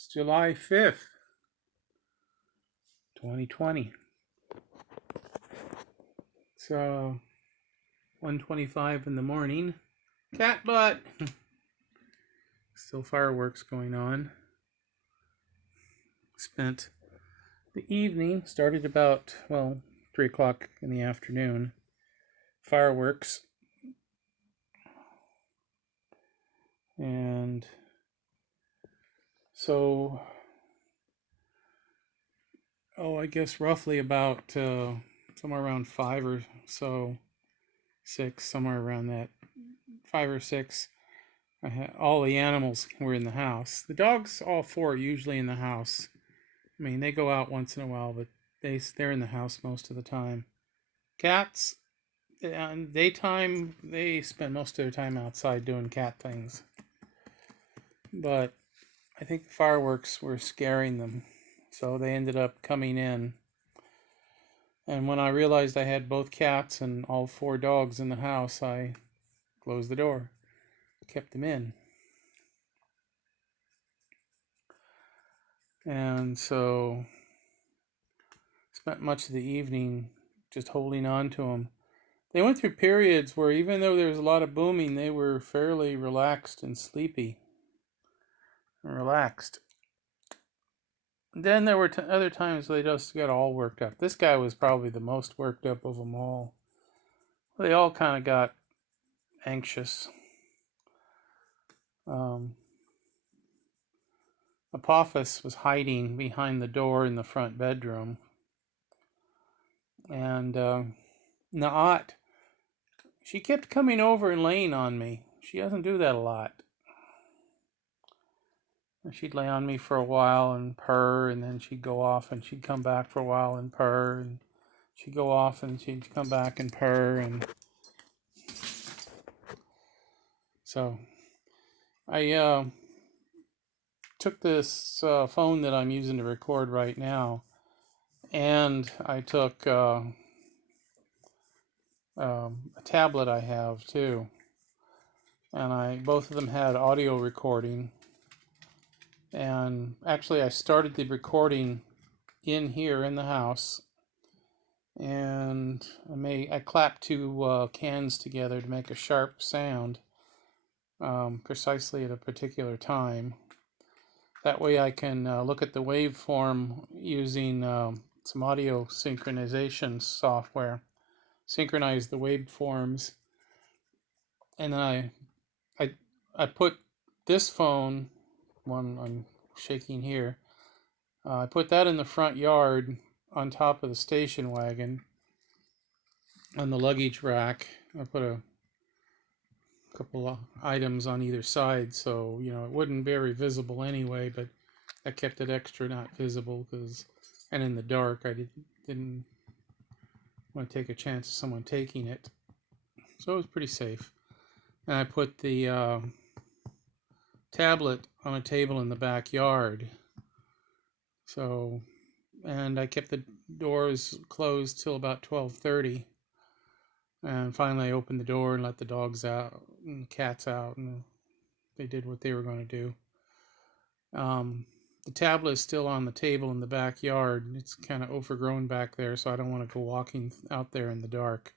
It's July 5th, 2020. It's 1:25 in the morning. Cat butt! Still fireworks going on. Spent the evening, started about, 3 o'clock in the afternoon. Fireworks. And so, I guess roughly about somewhere around 5 or so, 6, somewhere around that, 5 or 6. All the animals were in the house. The dogs, all 4, are usually in the house. I mean, they go out once in a while, but they're in the house most of the time. Cats, in daytime, they spend most of their time outside doing cat things. But I think the fireworks were scaring them, so they ended up coming in. And when I realized I had both cats and all 4 dogs in the house, I closed the door, kept them in. And so spent much of the evening just holding on to them. They went through periods where even though there was a lot of booming, they were fairly relaxed and sleepy. Relaxed. Then there were other times they just got all worked up. This guy was probably the most worked up of them all. They all kind of got anxious. Apophis was hiding behind the door in the front bedroom. And Naat, she kept coming over and laying on me. She doesn't do that a lot. She'd lay on me for a while and purr, and then she'd go off and she'd come back for a while and purr, and she'd go off and she'd come back and purr. And so I took this phone that I'm using to record right now, and I took a tablet I have too, and both of them had audio recording. And actually I started the recording in here in the house, and I clapped 2 cans together to make a sharp sound, precisely at a particular time. That way I can look at the waveform using some audio synchronization software, synchronize the waveforms, and then I put this phone, one I'm shaking here, I put that in the front yard on top of the station wagon on the luggage rack. I put a couple of items on either side, so it wouldn't be very visible anyway, but I kept it extra not visible and in the dark. I didn't want to take a chance of someone taking it, so it was pretty safe. And I put the tablet on a table in the backyard. So, and I kept the doors closed till about 12:30. And finally I opened the door and let the dogs out and the cats out, and they did what they were going to do. The tablet is still on the table in the backyard. It's kind of overgrown back there, so I don't want to go walking out there in the dark.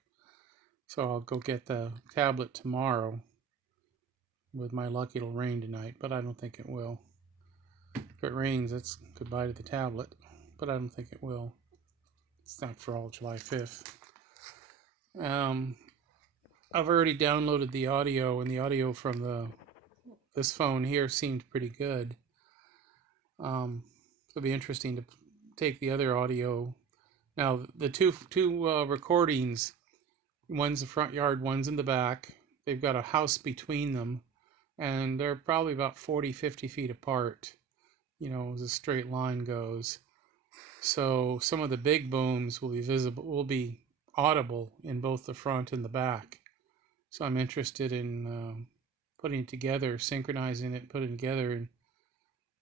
So I'll go get the tablet tomorrow. With my luck, it'll rain tonight, but I don't think it will. If it rains, it's goodbye to the tablet, but I don't think it will. It's not for all July 5th. I've already downloaded the audio, and the audio from this phone here seemed pretty good. It'll be interesting to take the other audio. Now, the two recordings, one's the front yard, one's in the back. They've got a house between them, and they're probably about 40-50 feet apart, as a straight line goes. So some of the big booms will be audible in both the front and the back. So I'm interested in putting it together, synchronizing it, putting it together, and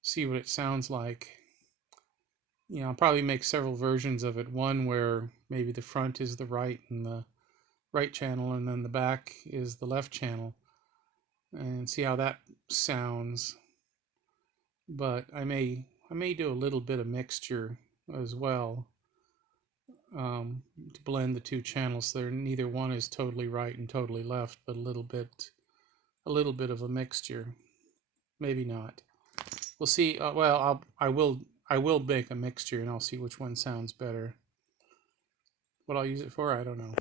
see what it sounds like. I'll probably make several versions of it. One where maybe the front is the right and the right channel, and then the back is the left channel, and see how that sounds. but I may do a little bit of mixture as well, to blend the two channels. So neither one is totally right and totally left, but a little bit of a mixture. Maybe not. We'll see. Well, I will make a mixture, and I'll see which one sounds better. What I'll use it for, I don't know.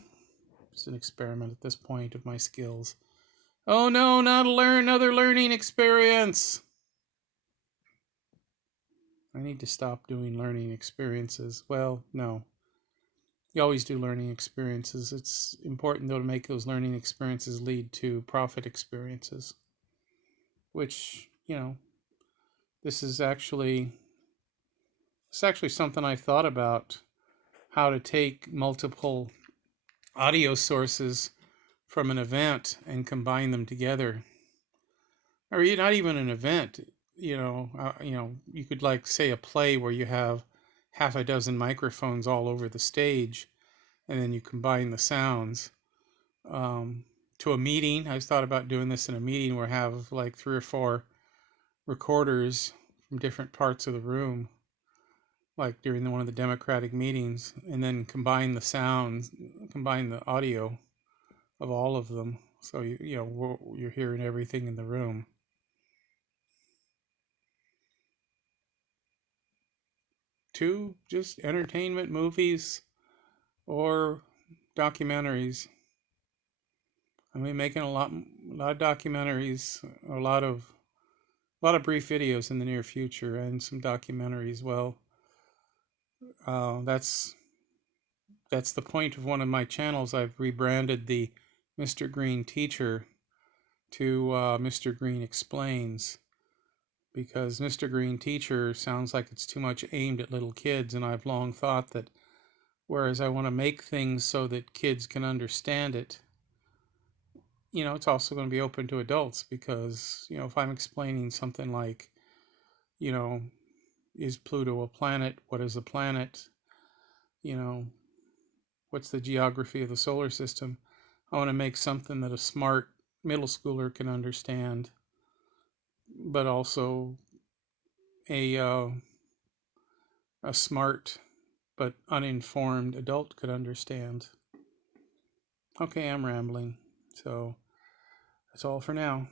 It's an experiment at this point of my skills. Oh no, not another learning experience. I need to stop doing learning experiences. Well, no. You always do learning experiences. It's important, though, to make those learning experiences lead to profit experiences, which, this is actually something I thought about, how to take multiple audio sources from an event and combine them together. Or not even an event, you could, like, say a play where you have half a dozen microphones all over the stage, and then you combine the sounds. To a meeting, I thought about doing this in a meeting where I have like 3 or 4 recorders from different parts of the room, like during one of the Democratic meetings, and then combine the audio of all of them, so you're hearing everything in the room. Two, just entertainment movies or documentaries. I'm making a lot of documentaries, a lot of brief videos in the near future, and some documentaries. Well, that's the point of one of my channels. I've rebranded the Mr. Green Teacher to Mr. Green Explains, because Mr. Green Teacher sounds like it's too much aimed at little kids, and I've long thought that whereas I want to make things so that kids can understand it, it's also going to be open to adults, because, if I'm explaining something like, is Pluto a planet? What is a planet? What's the geography of the solar system? I want to make something that a smart middle schooler can understand, but also a smart but uninformed adult could understand. Okay, I'm rambling. So that's all for now.